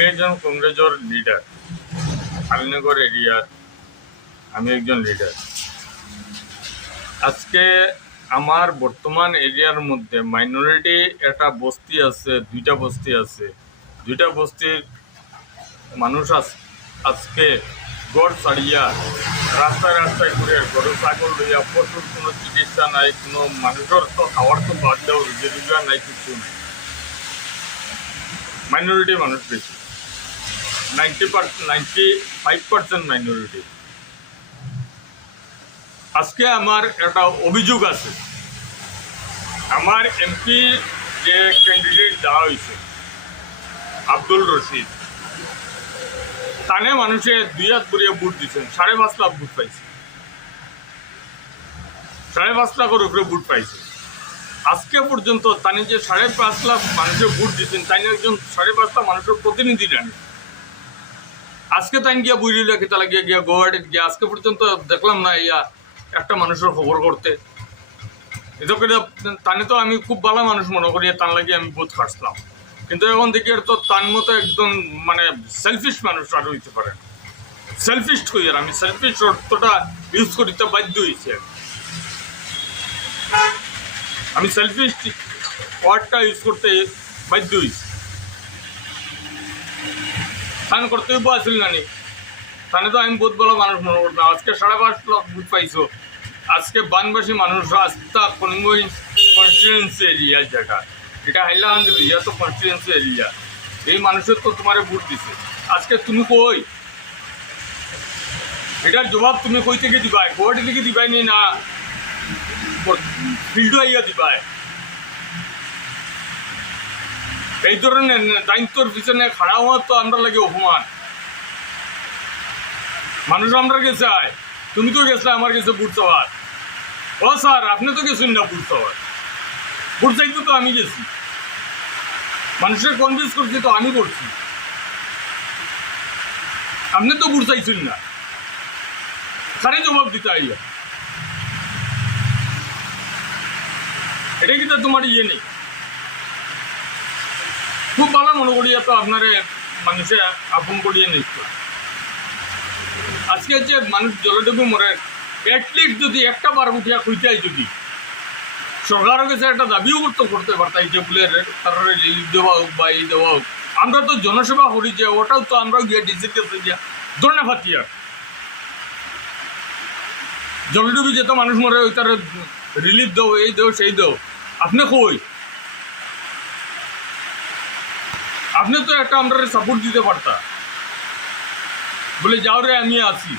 আমি একজন কংগ্রেসের লিডার, আলীনগর এরিয়ার আমি একজন লিডার। আজকে আমার বর্তমান এরিয়ার মধ্যে মাইনরিটি একটা বস্তি আছে, দুইটা বস্তি আছে। দুইটা বস্তির মানুষ আজকে গড় ছাড়িয়া রাস্তায় রাস্তায় ঘুরে গরু ছাগল লইয়া, পশুর কোনো চিকিৎসা নাই, কোনো মানুষের তো খাওয়ার তো বাদ দেওয়া রোজগার নাই, কিছু নাই। মাইনরিটি মানুষ বেশি, 95% মাইনরিটি। আজকে আমার একটা অভিযোগ আছে, আমার এমপি যে ক্যান্ডিডেট দেওয়া হয়েছে আব্দুল রশিদ, তানে মানুষে 2 হাত ভরিয়ে ভোট দিচ্ছেন, 5.5 লাখ ভোট পাইছে, 5.5 লাখের উপরে ভোট পাইছে। আজকে পর্যন্ত তানি যে 5.5 লাখ মানুষের ভোট দিচ্ছেন, তাই একজন 5.5 লাখ মানুষের প্রতিনিধি নেন। আজকে তাই গিয়া বুঝলি রাখি, তাহলে গিয়া গুয়াহাটিতে গিয়া আজকে পর্যন্ত দেখলাম না ইয়া একটা মানুষের খবর করতে। এটা করে তানে তো আমি খুব ভালো মানুষ মনে করি, তার লাগে আমি বোধ খাটলাম। কিন্তু এখন দেখি তো তার মতো একদম মানে সেলফিশ মানুষ আর হইতে পারে। সেলফিশ কই, আর আমি সেলফিশ অর্থটা ইউজ করিতে বাধ্য হয়েছি। আমি সেলফিশ ওয়ার্ডটা ইউজ করতে বাধ্য হয়েছি। তান কর্তব্য আসল না নি, তাহলে তো আমি বহুত ভালো মানুষ মনে করতাম। আজকে 5.5 লাখ ভোট পাইছো। আজকে বানবাসী মানুষরা আস্থা কনস্টিটুয়েন্সি এরিয়ার জায়গা, এটা হাইলাকান্দি এরিয়া তো কনস্টিটুয়েন্সি এরিয়া, এই মানুষের তো তোমার ভোট দিছে। আজকে তুমি কই, এটার জবাব তুমি কই থেকে দিবাই? গুয়াহাটি থেকে দিবাই নি না ফিল্ড আইয়া দিবাই? এই ধরনের দায়িত্বর পিছনে খাড়া হওয়া তো আমরা লাগে অপমান। মানুষ আমরা গেছে আয়, তুমি তো গেছে আমার কাছে ভোট চাওয়ার। ও স্যার, আপনি তো গেছেন না ভোট চাওয়ার? ভোট চাইতে তো আমি গেছি, মানুষের কনভিন্স করছি তো আমি করছি। আপনি তো ভোট চাইছেন না, সারে জবাব দিতে আইয়া। এটা কিন্তু তোমার ইয়ে নেই। খুব ভালো মনে করি তো আপনার মানুষে আপন করিয়ে নিচ্ছে। আজকে যে মানুষ জলডুবি মরে, অ্যাটলিস্ট যদি একটা বার উঠিয়া খুঁজতে, যদি সরকারের কাছে একটা দাবিও করতে পারতাম যে বলে তারা রিলিফ দেওয়া হোক বা এই দেওয়া হোক। আমরা তো জনসেবা করি, যে ওটাও তো আমরা গিয়ে ডিসির কাছে গিয়া ধরনা পাতি। আর জলডুবি যেত মানুষ মরে, ওই তার রিলিফ দেও, এই দেও সেই দেও। আপনি কই? আপনি তো একটা আমরা সাপোর্ট দিতে পারতা, বলে যাও রে আমি আছি।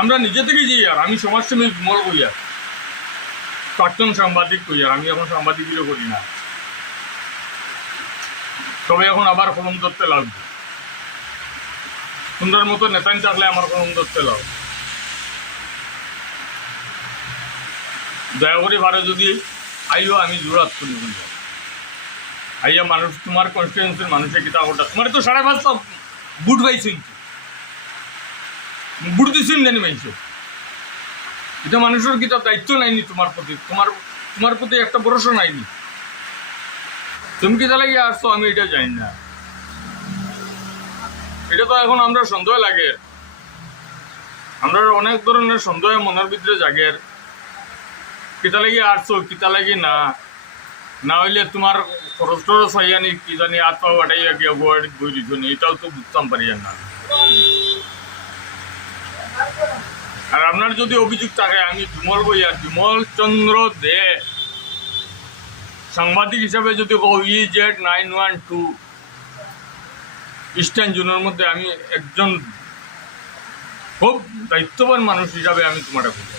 আমরা নিজে থেকে যাই। আর আমি সমাজসেবী মল করি, আর প্রাক্তন সাংবাদিক করি, আর আমি এখন সাংবাদিকও করি না। তবে এখন আবার কলম ধরতে লাগবে, সুন্দর মতো নেতাই থাকলে আমার কলম ধরতে লাগবে। দয়া করে ভারে যদি আইও, আমি জোরাত করি আইয়া মানুষ, তোমার কনস্টিটুয়েন্সির মানুষের কিতা ওটা তোমার তো 5.5 লাখ বুট পাইছেন, বুট দিচ্ছেন জানি পাইছো। এটা মানুষের কিতা দায়িত্ব নাইনি তোমার প্রতি, তোমার প্রতি একটা ভরসা নাইনি। তুমি কিতা লাগে আসছো আমি এটা জানি না। এটা তো এখন আমরা সন্দেহ লাগে, আমরা অনেক ধরনের সন্দেহ মনের ভিতরে জাগের। কিতা লাগে আসছো, কিতা লাগে না, না হইলে তোমার খরচ টরচ হইয়া নি কি জানি হাত পা বাটাইয়া গিয়া গুয়াহাটিত বই দিত নি, এটাও তো বুঝতাম পারি না। আর আপনার যদি অভিযোগ থাকে, আমি বিমল চন্দ্র দে সাংবাদিক হিসাবে যদি EZ912 ইস্টার্ন জোনের মধ্যে আমি একজন খুব দায়িত্ববান মানুষ হিসাবে আমি তোমার বলি,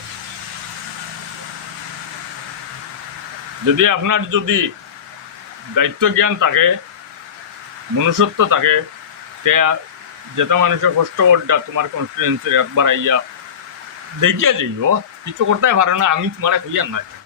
যদি আপনার যদি দায়িত্ব জ্ঞান থাকে, মনুষ্যত্ব থাকে, যেটা মানুষের কষ্ট ওটা তোমার কনস্টিটুয়েন্সির একবার আইয়া দেখিয়া যাইও। কিছু করতে পারে না, আমি তোমার কইয়া না।